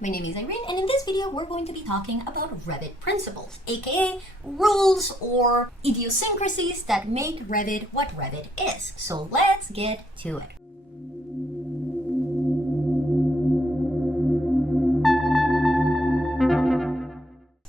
my name is Irene, and in this video we're going to be talking about Revit principles, aka rules or idiosyncrasies that make Revit what Revit is. So let's get to it.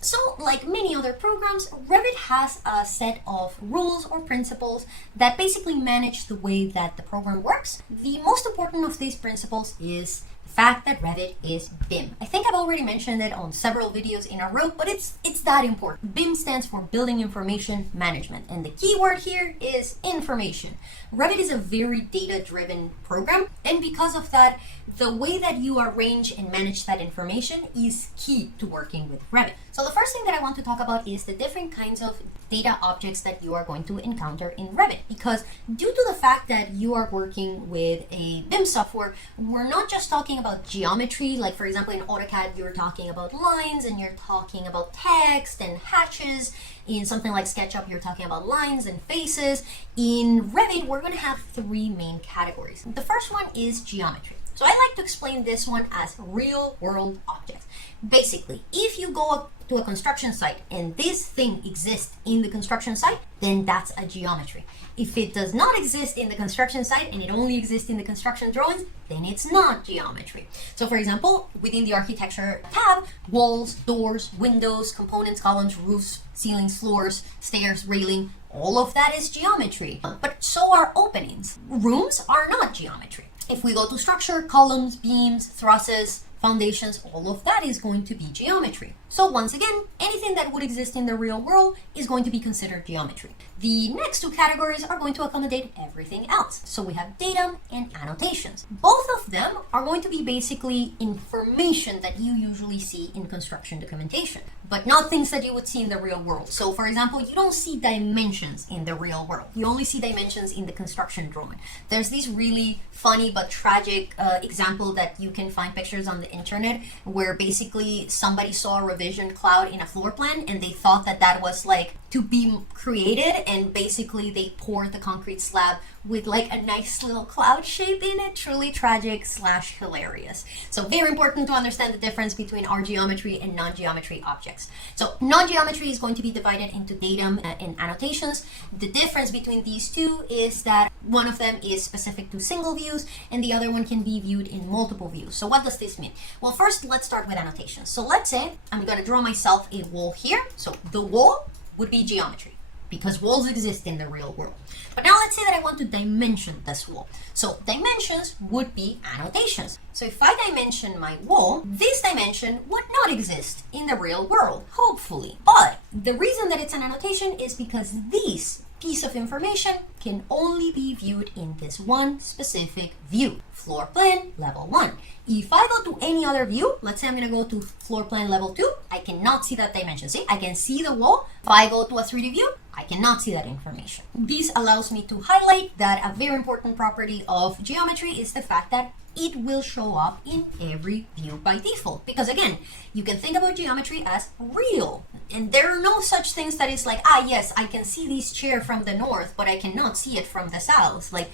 So, like many other programs, Revit has a set of rules or principles that basically manage the way that the program works. The most important of these principles is the fact that Revit is BIM. I think I've already mentioned it on several videos in a row, but it's that important. BIM stands for Building Information Management, and the key word here is information. Revit is a very data-driven program, and because of that, the way that you arrange and manage that information is key to working with Revit. So the first thing that I want to talk about is the different kinds of data objects that you are going to encounter in Revit, because due to the fact that you are working with a BIM software, we're not just talking about geometry. Like for example, in AutoCAD, you're talking about lines and you're talking about text and hatches. In something like SketchUp, you're talking about lines and faces. In Revit, we're going to have three main categories. The first one is geometry. So I like to explain this one as real world objects. Basically, if you go up to a construction site and this thing exists in the construction site, then that's a geometry. If it does not exist in the construction site and it only exists in the construction drawings, then it's not geometry. So for example, within the architecture tab, walls, doors, windows, components, columns, roofs, ceilings, floors, stairs, railing, all of that is geometry. But so are openings. Rooms are not geometry. If we go to structure, columns, beams, trusses, foundations, all of that is going to be geometry. So once again, anything that would exist in the real world is going to be considered geometry. The next two categories are going to accommodate everything else. So we have datum and annotations. Both of them are going to be basically information that you usually see in construction documentation, but not things that you would see in the real world. So for example, you don't see dimensions in the real world. You only see dimensions in the construction drawing. There's this really funny but tragic example that you can find pictures on the internet where basically somebody saw a revision cloud in a floor plan and they thought that that was like to be created, and basically they poured the concrete slab with like a nice little cloud shape in it. Truly tragic / hilarious. So very important to understand the difference between our geometry and non-geometry objects. So non-geometry is going to be divided into datum and annotations. The difference between these two is that one of them is specific to single views and the other one can be viewed in multiple views. So what does this mean? Well, first let's start with annotations. So let's say I'm going to draw myself a wall here. So the wall would be geometry because walls exist in the real world. But now let's say that I want to dimension this wall. So dimensions would be annotations. So if I dimension my wall, this dimension would not exist in the real world, hopefully. But the reason that it's an annotation is because this piece of information can only be viewed in this one specific view, floor plan level 1. If I go to any other view, let's say I'm going to go to floor plan level 2, I cannot see that dimension. See, I can see the wall. If I go to a 3D view, I cannot see that information. This allows me to highlight that a very important property of geometry is the fact that it will show up in every view by default. Because again, you can think about geometry as real. And there are no such things that is like, yes, I can see this chair from the north, but I cannot see it from the south. Like,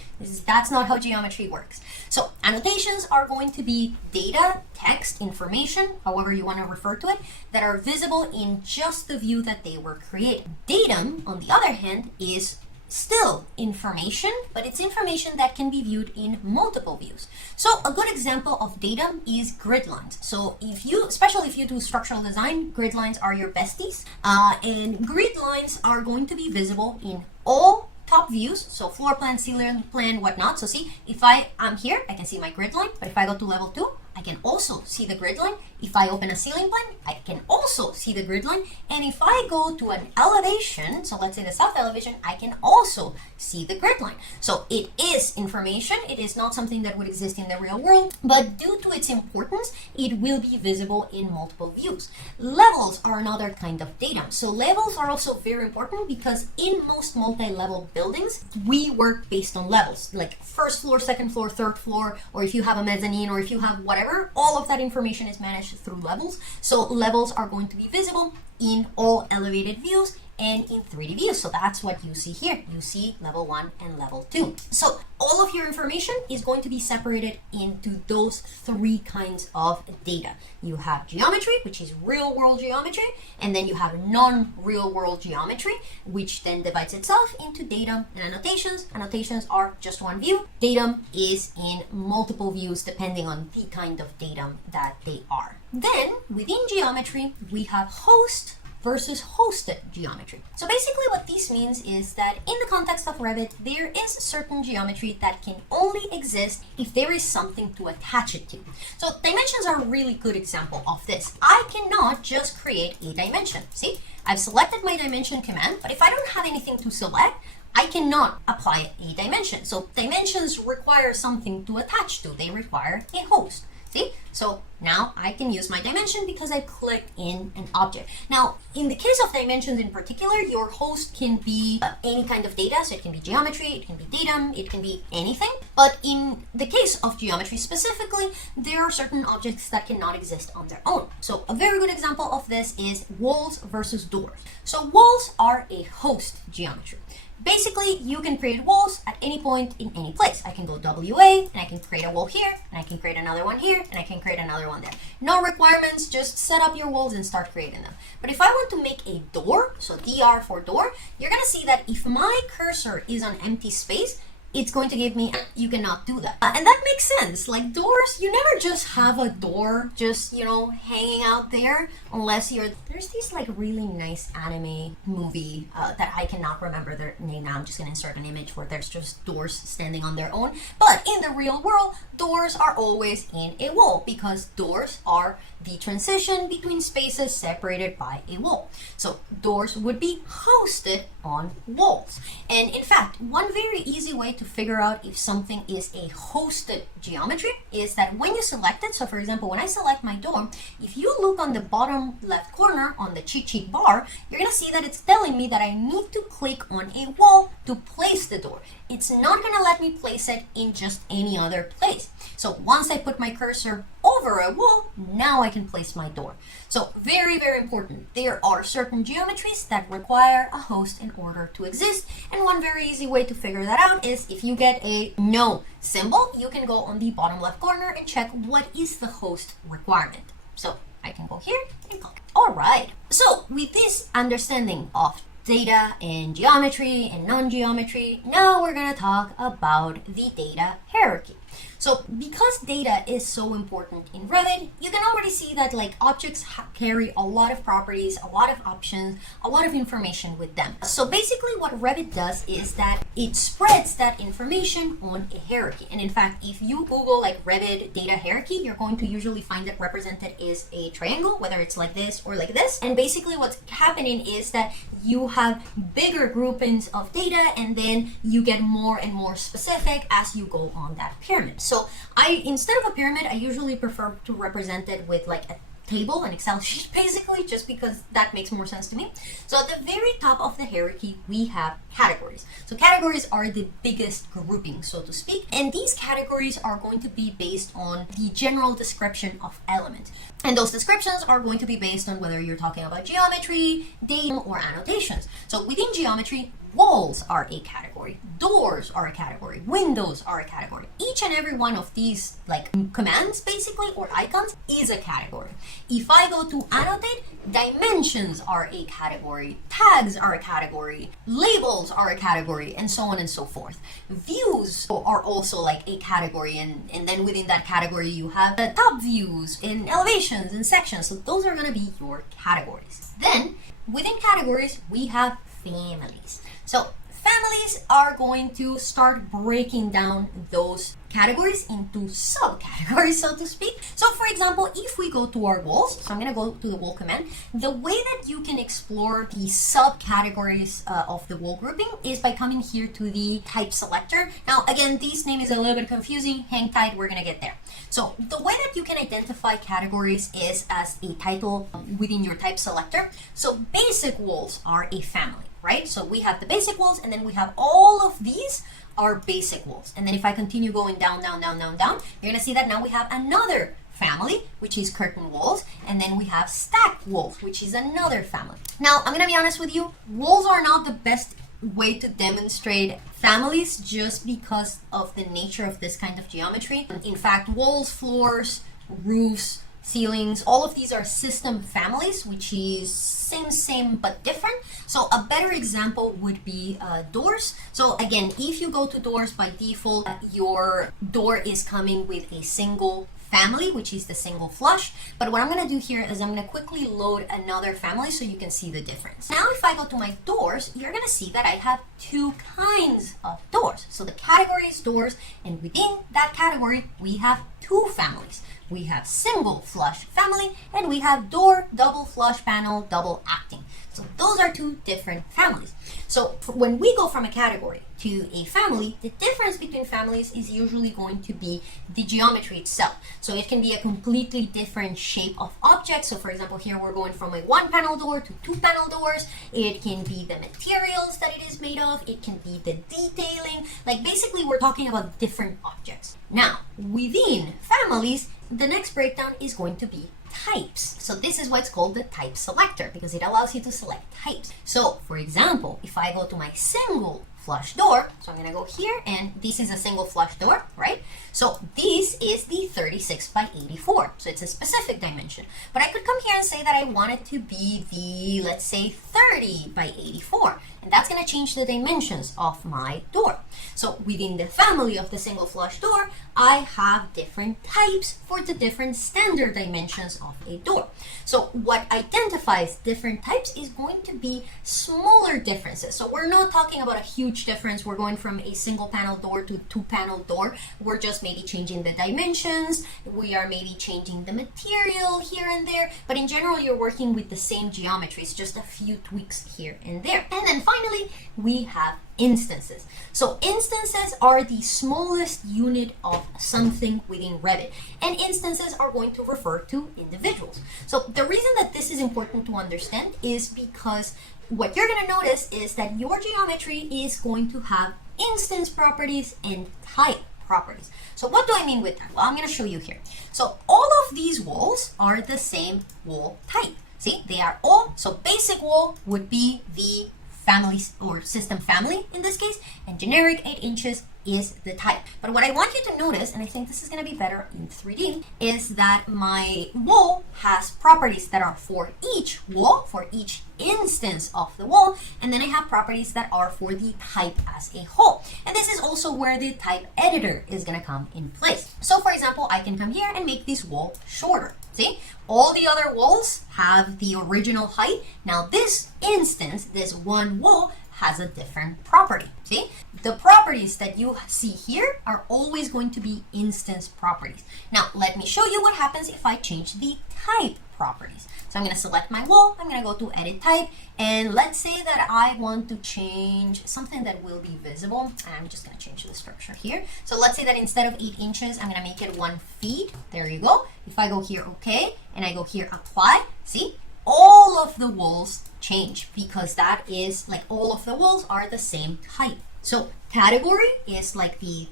that's not how geometry works. So annotations are going to be data, text, information, however you want to refer to it, that are visible in just the view that they were created. Datum, on the other hand, is still information, but it's information that can be viewed in multiple views. So a good example of datum is grid lines. So especially if you do structural design, grid lines are your besties. And grid lines are going to be visible in all top views, so floor plan, ceiling plan, whatnot. So see, if I'm here, I can see my grid line, but if I go to level 2, I can also see the grid line. If I open a ceiling plan, I can also see the grid line. And if I go to an elevation, so let's say the south elevation, I can also see the grid line. So it is information. It is not something that would exist in the real world, but due to its importance, it will be visible in multiple views. Levels are another kind of datum. So levels are also very important because in most multi-level buildings, we work based on levels, like first floor, second floor, third floor, or if you have a mezzanine, or if you have whatever, all of that information is managed through levels. So levels are going to be visible in all elevated views and in 3D views. So that's what you see here. You see level 1 and level 2. So all of your information is going to be separated into those 3 kinds of data. You have geometry, which is real world geometry, and then you have non-real world geometry, which then divides itself into datum and annotations. Annotations are just one view. Datum is in multiple views depending on the kind of datum that they are. Then within geometry, we have host versus hosted geometry. So basically what this means is that in the context of Revit, there is certain geometry that can only exist if there is something to attach it to. So dimensions are a really good example of this. I cannot just create a dimension. See, I've selected my dimension command, but if I don't have anything to select, I cannot apply a dimension. So dimensions require something to attach to. They require a host. See? So now I can use my dimension because I clicked in an object. Now, in the case of dimensions in particular, your host can be any kind of data. So it can be geometry, it can be datum, it can be anything. But in the case of geometry specifically, there are certain objects that cannot exist on their own. So a very good example of this is walls versus doors. So walls are a host geometry. Basically, you can create walls at any point in any place. I can go WA and I can create a wall here, and I can create another one here, and I can create another one there. No requirements, just set up your walls and start creating them. But if I want to make a door, so DR for door, you're gonna see that if my cursor is on empty space, it's going to give me, you cannot do that. And that makes sense. Like doors, you never just have a door just, you know, hanging out there unless you're, there's this like really nice anime movie that I cannot remember their name now. I'm just gonna insert an image where there's just doors standing on their own. But in the real world, doors are always in a wall because doors are the transition between spaces separated by a wall. So doors would be hosted on walls. And in fact, one very easy way to figure out if something is a hosted geometry is that when you select it, so for example, when I select my door, if you look on the bottom left corner on the cheat sheet bar, you're gonna see that it's telling me that I need to click on a wall to place the door. It's not gonna let me place it in just any other place. So once I put my cursor over a wall, now I can place my door. So very, very important. There are certain geometries that require a host in order to exist. And one very easy way to figure that out is if you get a no symbol, you can go on the bottom left corner and check what is the host requirement. So I can go here and click. All right. So with this understanding of data and geometry and non-geometry, now we're gonna talk about the data hierarchy. So because data is so important in Revit, you can already see that like objects carry a lot of properties, a lot of options, a lot of information with them. So basically what Revit does is that it spreads that information on a hierarchy. And in fact, if you Google like Revit data hierarchy, you're going to usually find it represented as a triangle, whether it's like this or like this. And basically what's happening is that you have bigger groupings of data and then you get more and more specific as you go on that pyramid. So instead of a pyramid, I usually prefer to represent it with like a table, an Excel sheet basically, just because that makes more sense to me. So at the very top of the hierarchy, we have categories. So categories are the biggest grouping, so to speak. And these categories are going to be based on the general description of elements. And those descriptions are going to be based on whether you're talking about geometry, datum, or annotations. So within geometry, walls are a category, doors are a category, windows are a category. Each and every one of these like commands basically or icons is a category. If I go to annotate, dimensions are a category, tags are a category, labels are a category, and so on and so forth. Views are also like a category, and then within that category you have the top views and elevations and sections. So those are going to be your categories. Then within categories we have families. So families are going to start breaking down those categories into subcategories, so to speak. So for example, if we go to our walls, so I'm going to go to the wall command, the way that you can explore the subcategories of the wall grouping is by coming here to the type selector. Now again, this name is a little bit confusing, hang tight, we're going to get there. So the way that you can identify categories is as a title within your type selector. So basic walls are a family, right? So we have the basic walls, and then we have all of these are basic walls. And then if I continue going down, you're gonna see that now we have another family, which is curtain walls, and then we have stacked walls, which is another family. Now, I'm gonna be honest with you, walls are not the best way to demonstrate families just because of the nature of this kind of geometry. In fact, walls, floors, roofs, ceilings, all of these are system families, which is same but different. So a better example would be doors. So again, if you go to doors, by default your door is coming with a single family, which is the single flush. But what I'm going to do here is I'm going to quickly load another family so you can see the difference. Now if I go to my doors, you're going to see that I have two kinds of doors. So the category is doors, and within that category we have two families. We have single flush family, and we have door, double flush panel, double acting. So those are two different families. So when we go from a category to a family, the difference between families is usually going to be the geometry itself. So it can be a completely different shape of objects. So for example, here we're going from a one panel door to two panel doors. It can be the materials that it is made of. It can be the detailing. Like basically we're talking about different objects. Now within families, the next breakdown is going to be types. So this is what's called the type selector, because it allows you to select types. So for example, if I go to my single flush door, so I'm going to go here, and this is a single flush door, right? So this is the 36 by 84. So it's a specific dimension. But I could come here and say that I want it to be the, let's say, 30 by 84. And that's going to change the dimensions of my door. So within the family of the single flush door, I have different types for the different standard dimensions of a door. So what identifies different types is going to be smaller differences. So we're not talking about a huge difference. We're going from a single panel door to two panel door. We're just maybe changing the dimensions. We are maybe changing the material here and there. But in general, you're working with the same geometries, just a few tweaks here and there. And then finally, we have instances. So instances are the smallest unit of something within Revit, and instances are going to refer to individuals. So the reason that this is important to understand is because what you're going to notice is that your geometry is going to have instance properties and type properties. So what do I mean with that? Well, I'm going to show you here. So all of these walls are the same wall type. See, they are all, so basic wall would be the families or system family in this case, and generic 8 inches is the type. But what I want you to notice, and I think this is going to be better in 3D, is that my wall has properties that are for each wall, for each instance of the wall, and then I have properties that are for the type as a whole. And this is also where the type editor is going to come in place. So for example, I can come here and make this wall shorter. See, all the other walls have the original height. Now this instance, this one wall, has a different property. See, the properties that you see here are always going to be instance properties. Now let me show you what happens if I change the type properties. So I'm going to select my wall, I'm going to go to edit type, and let's say that I want to change something that will be visible. I'm just going to change the structure here. So let's say that instead of 8 inches, I'm going to make it 1 feet. There you go. If I go here, okay, and I go here, apply, see, all of the walls change because that is like all of the walls are the same height. So category is like the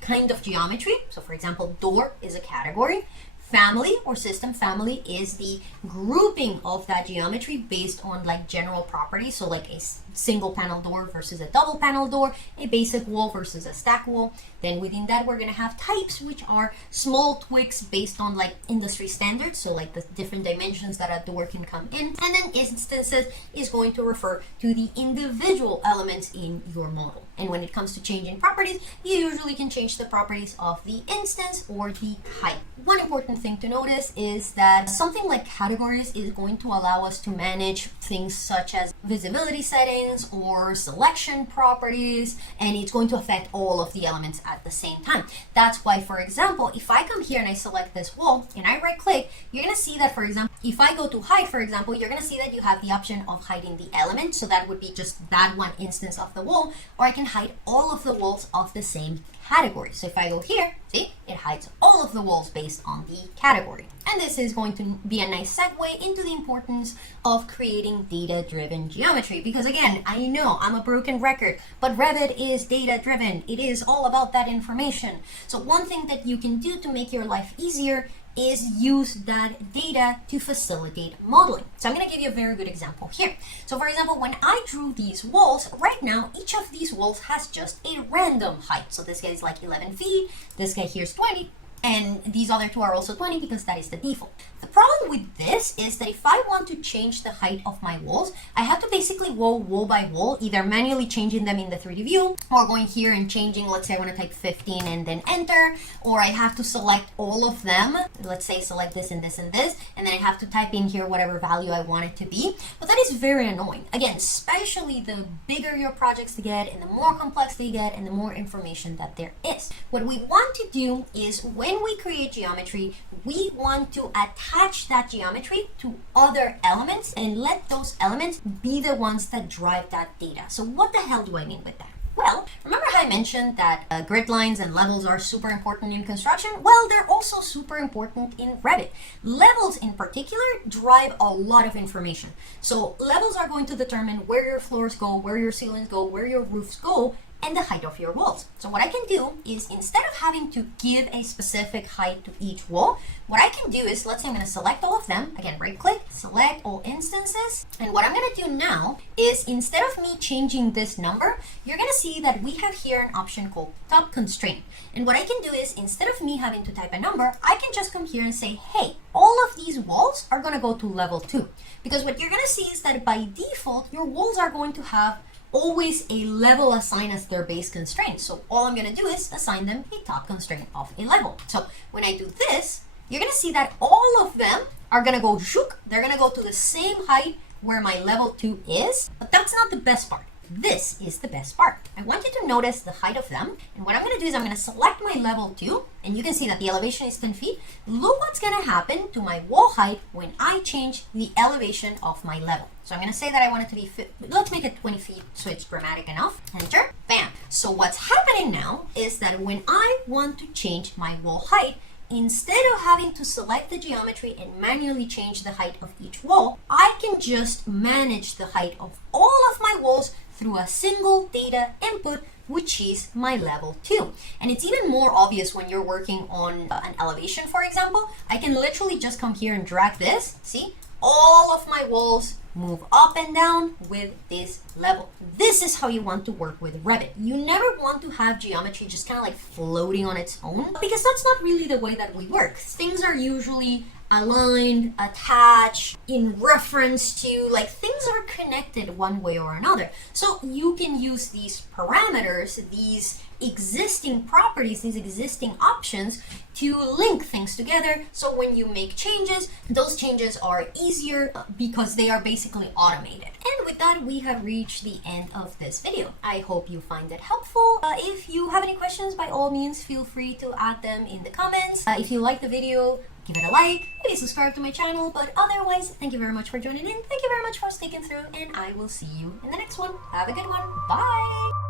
kind of geometry. So for example, door is a category. Family or system family is the grouping of that geometry based on like general properties. So like a single panel door versus a double panel door, a basic wall versus a stack wall. Then within that, we're going to have types, which are small tweaks based on like industry standards. So like the different dimensions that a door can come in. And then instances is going to refer to the individual elements in your model. And when it comes to changing properties, you usually can change the properties of the instance or the type. One important thing to notice is that something like categories is going to allow us to manage things such as visibility settings or selection properties, and it's going to affect all of the elements at the same time. That's why, for example, if I come here and I select this wall and I right click, you're going to see that, for example, if I go to hide, for example, you're going to see that you have the option of hiding the element. So that would be just that one instance of the wall, or I can hide all of the walls of the same category. So if I go here, see, it hides all of the walls based on the category. And this is going to be a nice segue into the importance of creating data-driven geometry. Because again, I know I'm a broken record, but Revit is data-driven. It is all about that information. So one thing that you can do to make your life easier is use that data to facilitate modeling. So I'm going to give you a very good example here. So for example, when I drew these walls, right now, each of these walls has just a random height. So this guy is like 11 feet, this guy here is 20, and these other two are also 20 because that is the default. The problem with this is that if I want to change the height of my walls, I have to basically go wall by wall, either manually changing them in the 3D view or going here and changing, let's say I want to type 15 and then enter, or I have to select all of them. Let's say select this and this and this, and then I have to type in here whatever value I want it to be. But that is very annoying. Again, especially the bigger your projects get and the more complex they get and the more information that there is. What we want to do is when we create geometry, we want to attach that geometry to other elements and let those elements be the ones that drive that data. So what the hell do I mean with that? Well, remember how I mentioned that grid lines and levels are super important in construction? Well, they're also super important in Revit. Levels in particular drive a lot of information. So levels are going to determine where your floors go, where your ceilings go, where your roofs go, and the height of your walls. So what I can do is, instead of having to give a specific height to each wall, what I can do is, let's say I'm going to select all of them. Again, right click, select all instances. And what I'm going to do now is, instead of me changing this number, you're going to see that we have here an option called top constraint. And what I can do is, instead of me having to type a number, I can just come here and say, hey, all of these walls are going to go to level 2. Because what you're going to see is that by default, your walls are going to have always a level assigned as their base constraint. So all I'm going to do is assign them a top constraint of a level. So when I do this, you're going to see that all of them are going to go shook. They're going to go to the same height where my level 2 is. But that's not the best part. This is the best part. I want you to notice the height of them. And what I'm going to do is I'm going to select my level 2. And you can see that the elevation is 10 feet. Look what's going to happen to my wall height when I change the elevation of my level. So I'm going to say that I want it to be, let's make it 20 feet so it's dramatic enough. Enter. Bam. So what's happening now is that when I want to change my wall height, instead of having to select the geometry and manually change the height of each wall, I can just manage the height of all of my walls through a single data input, which is my level 2. And it's even more obvious when you're working on an elevation, for example. I can literally just come here and drag this. See, all of my walls move up and down with this level. This is how you want to work with Revit. You never want to have geometry just kind of like floating on its own, because that's not really the way that we work. Things are usually aligned, attached, in reference to, like, things are connected one way or another. So you can use these parameters, these existing properties, these existing options to link things together. So when you make changes, those changes are easier because they are basically automated. And with that, we have reached the end of this video. I hope you find it helpful. If you have any questions, by all means, feel free to add them in the comments. If you like the video, give it a like, maybe subscribe to my channel, but otherwise, thank you very much for joining in. Thank you very much for sticking through, and I will see you in the next one. Have a good one. Bye!